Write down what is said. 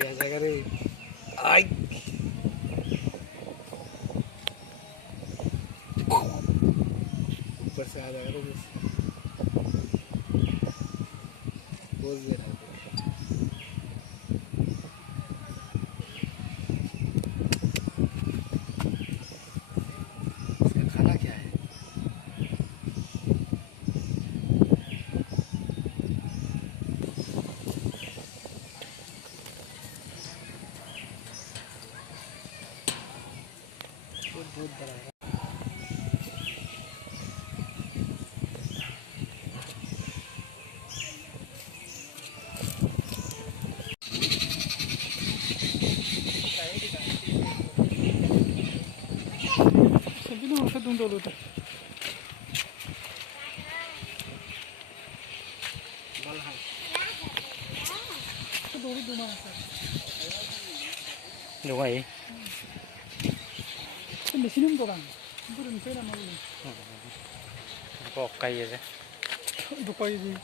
या जगह रे आई ऊपर से आ जाएगा तो बोल दे रहा हूँ इसका खाना क्या है बहुत बड़ा है sebelum saya tunggu dulu tuh balhan itu dulu di mana đúng vậy 근데 신음 도랑 물은 세라 먹으면 có cây rồi đấy 이거 봐야지